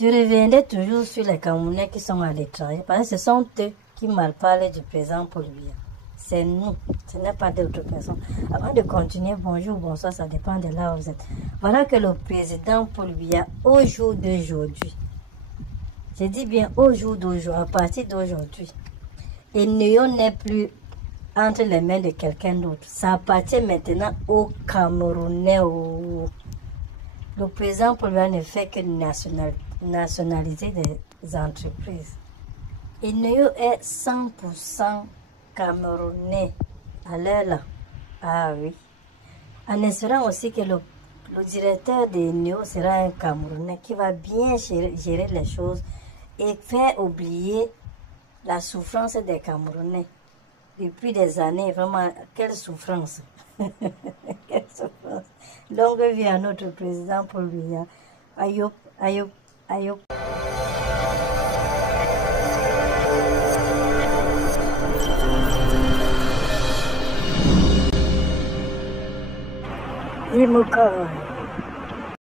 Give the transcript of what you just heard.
Je reviendrai toujours sur les Camerounais qui sont à l'étranger, parce que ce sont eux qui mal parlent du président Paul Biya. C'est nous, ce n'est pas d'autres personnes. Avant de continuer, bonjour, bonsoir, ça dépend de là où vous êtes. Voilà que le président Paul Biya, au jour d'aujourd'hui, je dis bien au jour d'aujourd'hui, à partir d'aujourd'hui, et Néo n'est plus entre les mains de quelqu'un d'autre. Ça appartient maintenant aux Camerounais. Le président Paul Biya ne fait que nationaliser des entreprises. Et Néo est 100% Camerounais à l'heure là. Ah oui. En espérant aussi que le directeur de Néo sera un Camerounais qui va bien gérer les choses et faire oublier la souffrance des Camerounais. Depuis des années, vraiment, quelle souffrance. Quelle souffrance. Longue vie à notre président Paul Biya. Ayop, ayop, ayop. Imuka.